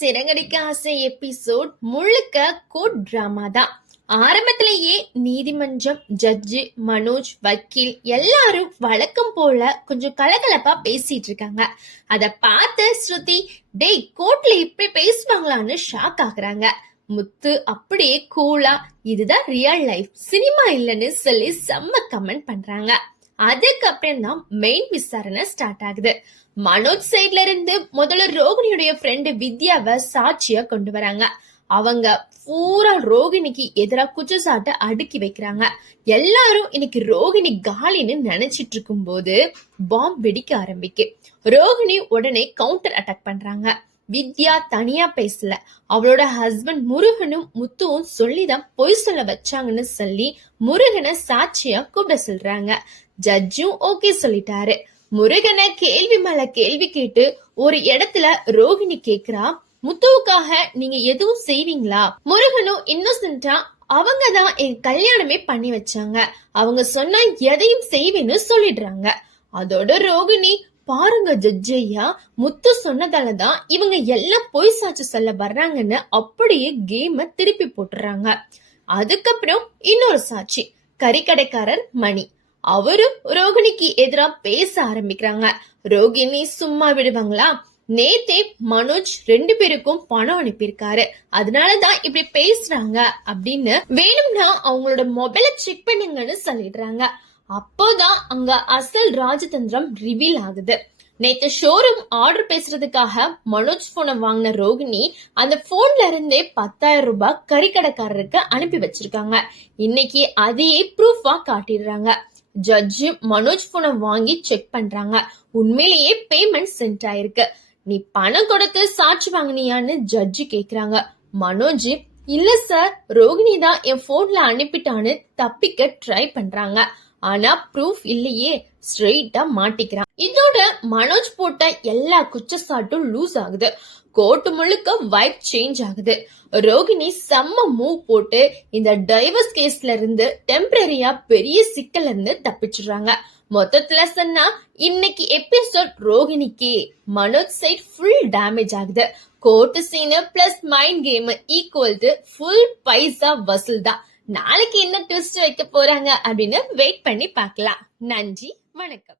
சிறகடிக்க ஆசை எபிசோட் முழுக்க court drama தான். ஆரம்பத்திலேயே நீதிமன்றம், ஜட்ஜு, மனோஜ், வக்கீல் எல்லாரும் வழக்கம் போல கொஞ்சம் கலகலப்பா பேசிட்டு இருக்காங்க. அத பார்த்து ஸ்ருதி, டேய் கோர்ட்ல இப்படி பேசுவாங்களான்னு ஷாக் ஆகுறாங்க. முத்து அப்படியே கூலா, இதுதான் ரியல் லைஃப், சினிமா இல்லைன்னு சொல்லி செம்ம கமெண்ட் பண்றாங்க. அதுக்கப்புறம் தான் மெயின் விசாரணை ஸ்டார்ட் ஆகுது. மனோஜ் சைட்ல இருந்து முதல்ல ரோகிணியுடைய ஃப்ரெண்டு வித்யாவை சாட்சியா கொண்டு வராங்க. அவங்க பூரா ரோகிணிக்கு எதிராக குற்றச்சாட்டை அடுக்கி வைக்கிறாங்க. எல்லாரும் இன்னைக்கு ரோகிணி காலின்னு நினைச்சிட்டு இருக்கும் போது பாம்பு வெடிக்க ஆரம்பிக்கு. ரோகிணி உடனே கவுண்டர் அட்டாக் பண்றாங்க. வித்யா தனியா பேசல, அவளோட ஹஸ்பண்ட் முருகனும் முத்துவும் சொல்லிதான் பொய் சொல்ல வச்சாங்கன்னு சொல்லி முருகனை சாட்சியா கூப்பிட சொல்றாங்க. ஜட்ஜும் ஓகே சொல்லிட்டாரு. முருகனை கேள்வி மேல கேள்வி கேட்டு ஒரு இடத்துல ரோகிணி கேக்குறா, முத்துவுக்காக நீங்க எதுவும் செய்வீங்களா? முருகனும் இன்னோசென்டா, அவங்கதான் என் கல்யாணமே பண்ணி வச்சாங்க, அவங்க சொன்னா எதையும் செய்வேன்னு சொல்லிடுறாங்க. அதோட ரோகிணி, பாருங்க ஜட்ஜையா, முத்து சொன்னதாலதான் இவங்க எல்லாம் பொய் சாட்சி சொல்ல வர்றாங்கன்னு அப்படியே கேம திருப்பி போட்டுறாங்க. அதுக்கப்புறம் இன்னொரு சாட்சி, கறிக்கடைக்காரர் மணி, அவரும் ரோகிணிக்கு எதிரா பேச ஆரம்பிக்கிறாங்க. ரோகிணி சும்மா விடுவாங்களா? நேத்தே மனோஜ் 2 பேருக்கும் பணம் அனுப்பியிருக்காரு, அதனாலதான் இப்படி பேசுறாங்க அப்படின்னு வேணும்னா அவங்களோட மொபைல செக் பண்ணுங்கன்னு சொல்லிடுறாங்க. அப்போதான் அங்க அசல் ராஜதந்திரம் ரிவீல் ஆகுது. நேத்து ஷோரூம் ஆர்டர் பேசுறதுக்காக மனோஜ் போனை வாங்கின ரோகிணி அந்த போன்ல இருந்தே 10,000 ரூபாய் கறிக்கடைக்காரருக்கு அனுப்பி வச்சிருக்காங்க. இன்னைக்கு அதையே ப்ரூஃபா காட்டிடுறாங்க. ஜட்ஜு மனோஜ் போனை வாங்கி செக் பண்றாங்க. உண்மையிலேயே பேமெண்ட் சென்ட் ஆயிருக்கு. நீ பணம் கொடுத்து சாட்சி வாங்கினியான்னு ஜட்ஜு கேக்குறாங்க. மனோஜ், இல்ல சார், ரோகிணி தான் என் போன்ல அனுப்பிட்டான்னு தப்பிக்க ட்ரை பண்றாங்க. ஆனா ப்ரூஃப் இல்லையே, ஸ்ட்ரெயிட்டா மாட்டிக்கிறான். இதோட மனோஜ் போட்ட எல்லா குற்றச்சாட்டும் லூஸ் ஆகுது. கோர்ட் முழுக்க வைப் சேஞ்ச் ஆகுது. ரோகிணி செம்ம மூவ் போட்டு இந்த டைவர்ஸ் கேஸ்ல இருந்து டெம்பரரியா பெரிய சிக்கல்ல இருந்து தப்பிச்சிடுறாங்க. மொத்தத்துல சொன்னா இன்னைக்கு எபிசோட் ரோகிணிக்கு மனோஜ் சைட் ஃபுல் டேமேஜ் ஆகுது. Court scene plus mind game equal to full பைசா வசூல் தான். நாளைக்கு என்ன ட்விஸ்ட் வைக்க போறாங்க அப்படின்னு வெயிட் பண்ணி பார்க்கலாம். நன்றி, வணக்கம்.